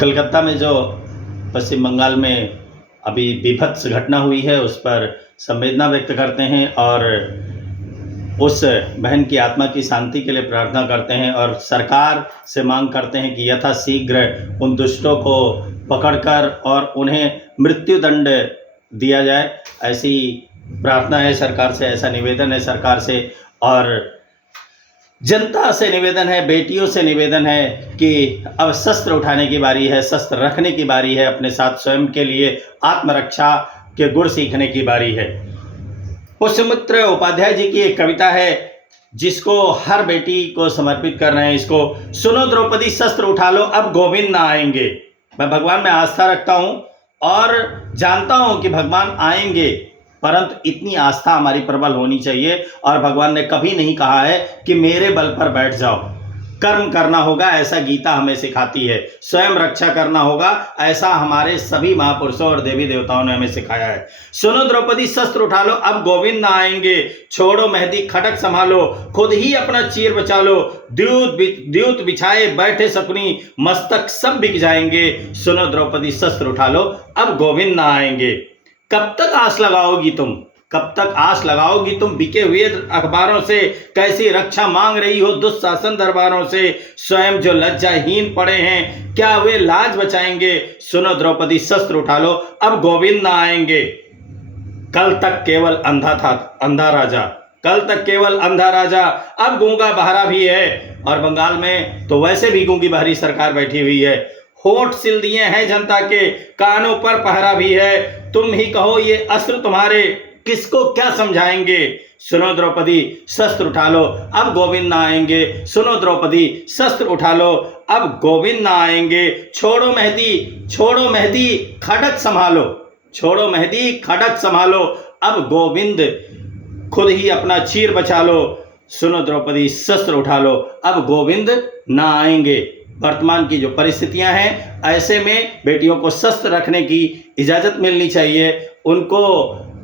कलकत्ता में जो पश्चिम बंगाल में अभी बीभत्स घटना हुई है उस पर संवेदना व्यक्त करते हैं और उस बहन की आत्मा की शांति के लिए प्रार्थना करते हैं और सरकार से मांग करते हैं कि यथाशीघ्र उन दुष्टों को पकड़कर और उन्हें मृत्युदंड दिया जाए। ऐसी प्रार्थना है सरकार से, ऐसा निवेदन है सरकार से और जनता से निवेदन है, बेटियों से निवेदन है कि अब शस्त्र उठाने की बारी है, शस्त्र रखने की बारी है, अपने साथ स्वयं के लिए आत्मरक्षा के गुण सीखने की बारी है। पुष्यमित्र उपाध्याय जी की एक कविता है जिसको हर बेटी को समर्पित कर रहे हैं। इसको सुनो द्रौपदी शस्त्र उठा लो अब गोविंद ना आएंगे। मैं भगवान में आस्था रखता हूं और जानता हूं कि भगवान आएंगे, परंतु इतनी आस्था हमारी प्रबल होनी चाहिए और भगवान ने कभी नहीं कहा है कि मेरे बल पर बैठ जाओ। कर्म करना होगा, ऐसा गीता हमें सिखाती है। स्वयं रक्षा करना होगा, ऐसा हमारे सभी महापुरुषों और देवी देवताओं ने हमें सिखाया है। सुनो द्रौपदी शस्त्र उठा लो अब गोविंद ना आएंगे, छोड़ो मेहंदी खटक संभालो, खुद ही अपना चीर बचा लो, द्यूत बिछाए बैठे शकुनी, मस्तक सब बिक जाएंगे। सुनो द्रौपदी शस्त्र उठा लो अब गोविंद ना आएंगे। कब तक आस लगाओगी तुम, कब तक आस लगाओगी तुम बिके हुए अखबारों से, कैसी रक्षा मांग रही हो दुशासन दरबारों से। स्वयं जो लज्जाहीन पड़े हैं क्या वे लाज बचाएंगे। सुनो द्रौपदी शस्त्र उठा लो अब गोविंद ना आएंगे। कल तक केवल अंधा था अंधा राजा, कल तक केवल अंधा राजा अब गूंगा बहरा भी है। और बंगाल में तो वैसे भी गूंगी बहरी सरकार बैठी हुई है। होठ सिल दिए हैं जनता के, कानों पर पहरा भी है। तुम ही कहो ये अस्त्र तुम्हारे किसको क्या समझाएंगे। सुनो द्रौपदी शस्त्र उठा लो अब गोविंद ना आएंगे। सुनो द्रौपदी शस्त्र उठा लो अब गोविंद ना आएंगे। छोड़ो मेहंदी खड़क संभालो, छोड़ो मेहंदी खड़क संभालो, अब गोविंद खुद ही अपना चीर बचा लो। सुनो द्रौपदी शस्त्र उठा लो अब गोविंद ना आएंगे। वर्तमान की जो परिस्थितियां हैं ऐसे में बेटियों को शस्त्र रखने की इजाज़त मिलनी चाहिए। उनको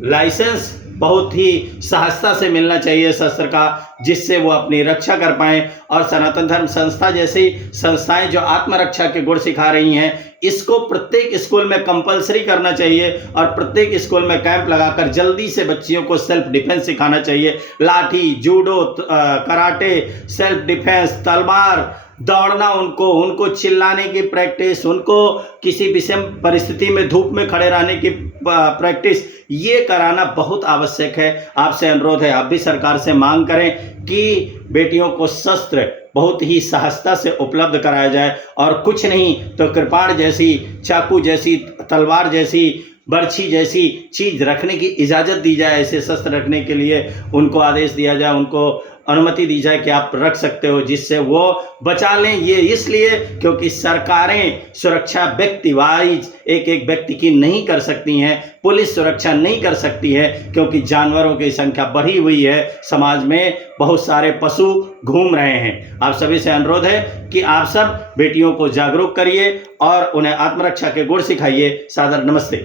लाइसेंस बहुत ही सहजता से मिलना चाहिए शस्त्र का, जिससे वो अपनी रक्षा कर पाएं। और सनातन धर्म संस्था जैसी संस्थाएं जो आत्मरक्षा के गुण सिखा रही हैं, इसको प्रत्येक स्कूल में कंपलसरी करना चाहिए और प्रत्येक स्कूल में कैंप लगाकर जल्दी से बच्चियों को सेल्फ डिफेंस सिखाना चाहिए। लाठी, जूडो, कराटे, सेल्फ डिफेंस, तलवार, दौड़ना, उनको चिल्लाने की प्रैक्टिस, उनको किसी विषम परिस्थिति में धूप में खड़े रहने की प्रैक्टिस, ये कराना बहुत आवश्यक है। आपसे अनुरोध है आप भी सरकार से मांग करें कि बेटियों को शस्त्र बहुत ही सहजता से उपलब्ध कराया जाए और कुछ नहीं तो कृपाण जैसी, चाकू जैसी, तलवार जैसी, बर्छी जैसी चीज रखने की इजाज़त दी जाए। ऐसे शस्त्र रखने के लिए उनको आदेश दिया जाए, उनको अनुमति दी जाए कि आप रख सकते हो, जिससे वो बचा लें। ये इसलिए क्योंकि सरकारें सुरक्षा व्यक्ति वाइज एक एक व्यक्ति की नहीं कर सकती हैं, पुलिस सुरक्षा नहीं कर सकती है क्योंकि जानवरों की संख्या बढ़ी हुई है, समाज में बहुत सारे पशु घूम रहे हैं। आप सभी से अनुरोध है कि आप सब बेटियों को जागरूक करिए और उन्हें आत्मरक्षा के गुण सिखाइए। सादर नमस्ते।